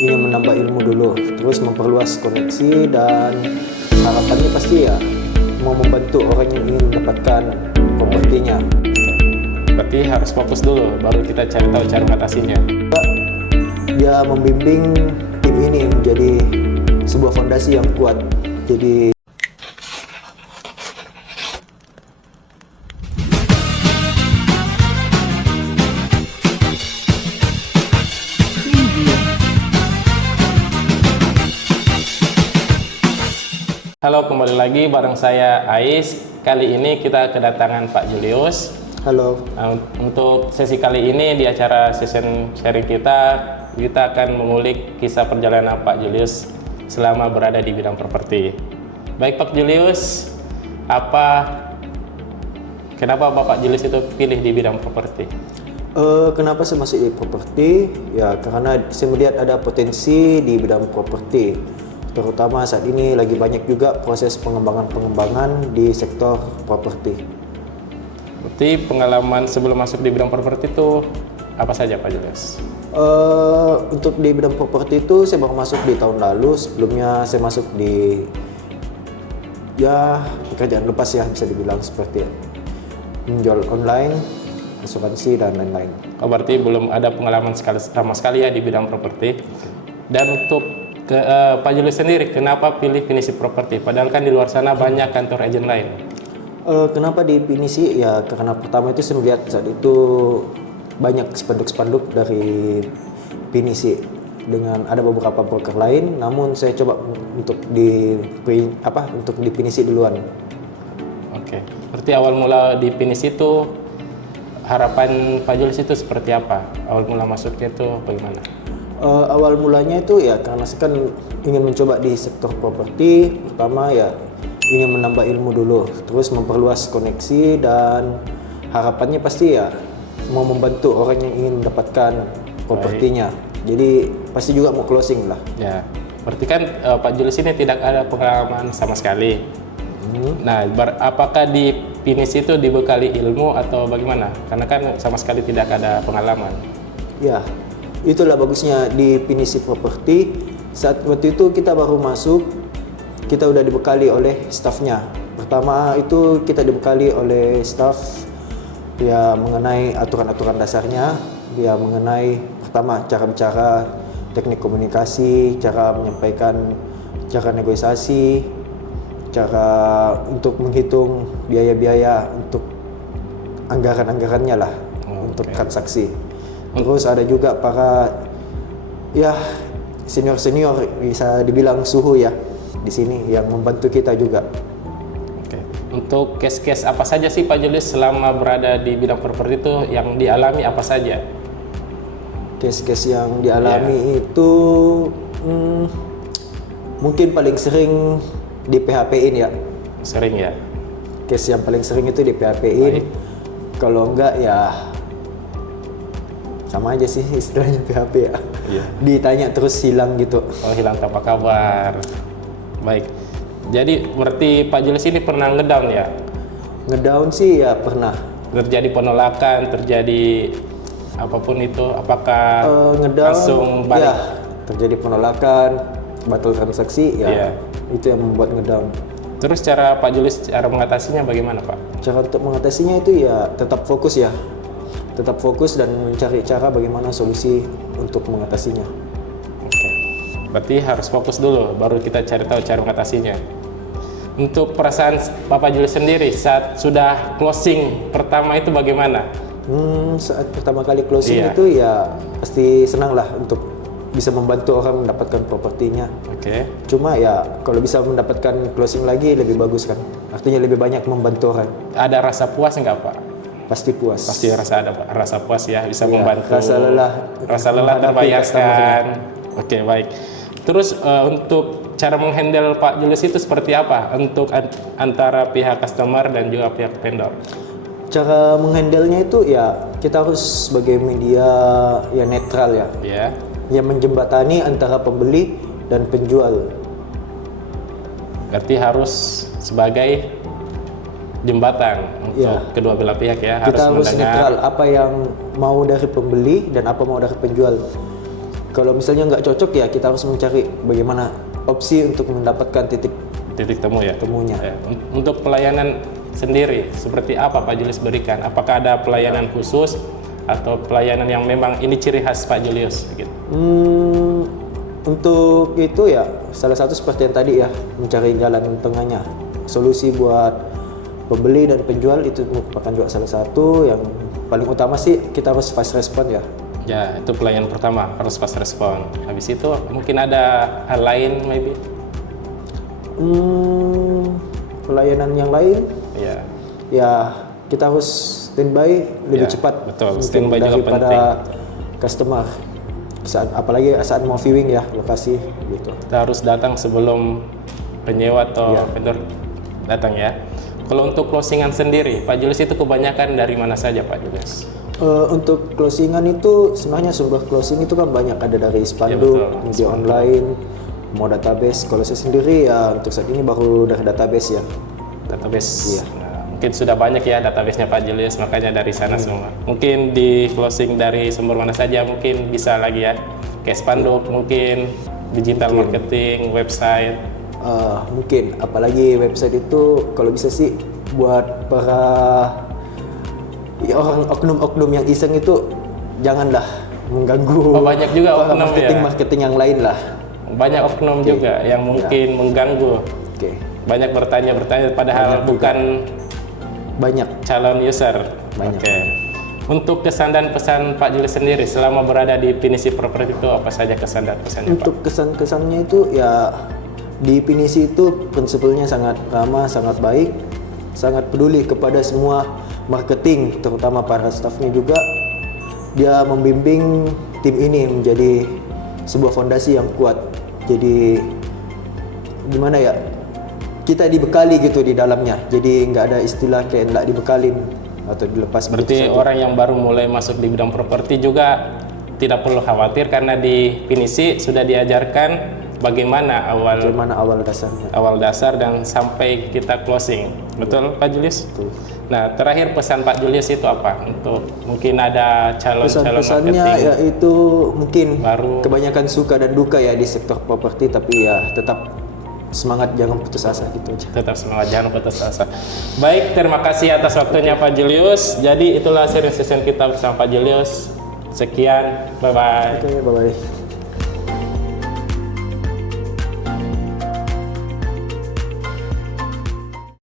ingin menambah ilmu dulu, terus memperluas koneksi, dan harapannya pasti ya mau membantu orang yang ingin mendapatkan propertinya. Berarti harus fokus dulu, baru kita cari tahu cara mengatasinya. Dia membimbing tim ini menjadi sebuah fondasi yang kuat. Jadi Halo, kembali lagi bareng saya Ais. Kali ini kita kedatangan Pak Julius. halo. Untuk sesi kali ini di acara session sharing kita akan mengulik kisah perjalanan Pak Julius selama berada di bidang properti. Baik Pak Julius, kenapa Bapak Julius itu pilih di bidang properti? Kenapa saya masuk di properti? Ya karena saya melihat ada potensi di bidang properti. Terutama saat ini lagi banyak juga proses pengembangan di sektor properti. Berarti pengalaman sebelum masuk di bidang properti itu apa saja Pak Julius? Untuk di bidang properti itu saya baru masuk di tahun lalu. Sebelumnya saya masuk di pekerjaan lepas ya, bisa dibilang seperti menjual online, asuransi dan lain-lain. Oh, berarti belum ada pengalaman sama sekali ya di bidang properti. Dan untuk Pak Julius sendiri, kenapa pilih Pinisi Properti? Padahal kan di luar sana banyak kantor agen lain. Kenapa di Pinisi? Ya karena pertama itu saya melihat saat itu banyak spanduk-spanduk dari Pinisi dengan ada beberapa broker lain. Namun saya coba untuk di Pinisi duluan. Oke. Berarti awal mula di Pinisi itu harapan Pak Julius itu seperti apa? Awal mula masuknya itu bagaimana? Awal mulanya itu ya karena saya kan ingin mencoba di sektor properti. Pertama ya ingin menambah ilmu dulu, terus memperluas koneksi, dan harapannya pasti ya mau membantu orang yang ingin mendapatkan propertinya. Jadi pasti juga mau closing lah. Ya, berarti kan Pak Julius ini tidak ada pengalaman sama sekali. Nah, apakah di Pinisi itu dibekali ilmu atau bagaimana? Karena kan sama sekali tidak ada pengalaman. Ya, itulah bagusnya di Pinisi Properti. Saat waktu itu kita baru masuk, kita udah dibekali oleh stafnya. Pertama itu kita dibekali oleh staf ya mengenai aturan-aturan dasarnya, ya mengenai pertama cara bicara, teknik komunikasi, cara menyampaikan, cara negosiasi, cara untuk menghitung biaya-biaya untuk anggaran-anggarannya lah untuk transaksi. Terus ada juga para ya senior-senior, bisa dibilang suhu ya di sini yang membantu kita juga. Oke. Untuk case-case apa saja sih Pak Julius selama berada di bidang properti itu yang dialami apa saja? Case-case yang dialami itu mungkin paling sering di PHP-in ya. Sering ya? Case yang paling sering itu di PHP-in. Kalau enggak ya sama aja sih istilahnya PHP ya. Iya. Ditanya terus hilang gitu. Oh, hilang tanpa kabar. Baik. Jadi berarti Pak Julius ini pernah ngedown ya? Ngedown sih ya pernah. Terjadi penolakan, terjadi apapun itu, apakah Ngedown langsung balik? ya, terjadi penolakan, batal transaksi ya. Iya. Itu yang membuat ngedown. Terus cara Pak Julius cara mengatasinya bagaimana Pak? Cara untuk mengatasinya itu ya tetap fokus ya. Tetap fokus dan mencari cara bagaimana solusi untuk mengatasinya. Oke. Berarti harus fokus dulu, baru kita cari tahu cara mengatasinya. Untuk perasaan Bapak Julius sendiri saat sudah closing pertama itu bagaimana? Saat pertama kali closing Iya. itu ya pasti senang lah untuk bisa membantu orang mendapatkan propertinya. Oke. Cuma ya kalau bisa mendapatkan closing lagi lebih bagus kan. Artinya lebih banyak membantu orang. Ada rasa puas nggak Pak? Pasti puas. Pasti ada rasa puas ya, bisa Iya, membantu. rasa lelah menghadapi terbayarkan. Oke, baik. Terus untuk cara menghandle Pak Julius itu seperti apa untuk antara pihak customer dan juga pihak vendor? Cara menghandle-nya itu ya kita harus sebagai media ya netral ya. Ya. Yang menjembatani antara pembeli dan penjual. Berarti harus sebagai jembatan untuk kedua belah pihak ya. Kita harus netral, apa yang mau dari pembeli dan apa mau dari penjual. Kalau misalnya nggak cocok ya kita harus mencari bagaimana opsi untuk mendapatkan titik temu ya. temunya. Ya, untuk pelayanan sendiri seperti apa Pak Julius berikan? Apakah ada pelayanan khusus atau pelayanan yang memang ini ciri khas Pak Julius? Gitu. Untuk itu ya salah satu seperti yang tadi ya, mencari jalan tengahnya. Solusi buat pembeli dan penjual itu merupakan juga salah satu yang paling utama sih, kita harus fast respon ya. Ya, itu pelayanan pertama, harus fast respon. Habis itu mungkin ada hal lain maybe? Pelayanan yang lain Ya. ya kita harus standby lebih Ya, cepat betul. mungkin Standby juga daripada penting. customer apalagi saat mau viewing ya lokasi gitu. Kita harus datang sebelum penyewa atau Ya. vendor datang ya. Kalau untuk closingan sendiri, Pak Julius itu kebanyakan dari mana saja Pak Julius? Untuk closingan itu sebenarnya sumber closing itu kan banyak, ada dari spanduk, Ya, betul. media online, mau database. Kalau saya sendiri ya untuk saat ini baru dari database ya. Database. Iya. Nah, mungkin sudah banyak ya database-nya Pak Julius, makanya dari sana semua. Mungkin di closing dari sumber mana saja mungkin bisa lagi ya. Kayak spanduk, mungkin digital marketing, website. Mungkin apalagi website itu kalau bisa sih buat para ya, orang oknum-oknum yang iseng itu janganlah mengganggu Oh, banyak juga para oknum ya? marketing yang lain lah. Banyak oknum juga yang mungkin mengganggu. Oke. Banyak bertanya-bertanya padahal bukan Banyak. calon user. Banyak. Oke. Untuk kesan dan pesan Pak Julius sendiri selama berada di Pinisi Property itu apa saja kesan dan pesannya Pak? Untuk kesan-kesannya itu ya di Pinisi itu prinsipnya sangat ramah, sangat baik, sangat peduli kepada semua marketing, terutama para staffnya juga. Dia membimbing tim ini menjadi sebuah fondasi yang kuat. Jadi gimana ya? Kita dibekali gitu di dalamnya. Jadi nggak ada istilah kayak nggak dibekalin atau dilepas. Berarti begitu saja. orang yang baru mulai masuk di bidang properti juga tidak perlu khawatir karena di Pinisi sudah diajarkan bagaimana awal dasarnya. awal dasar dan sampai kita closing. Betul Pak Julius? Betul. Nah, terakhir pesan Pak Julius itu apa? Untuk mungkin ada calon-calon Pesan-pesannya marketing yaitu mungkin baru. kebanyakan suka dan duka ya di sektor properti, tapi ya tetap semangat, jangan putus asa gitu aja. Tetap semangat, jangan putus asa. Baik, terima kasih atas waktunya Pak Julius. Jadi itulah sharing session kita bersama Pak Julius. Sekian, bye-bye. Oke, bye-bye.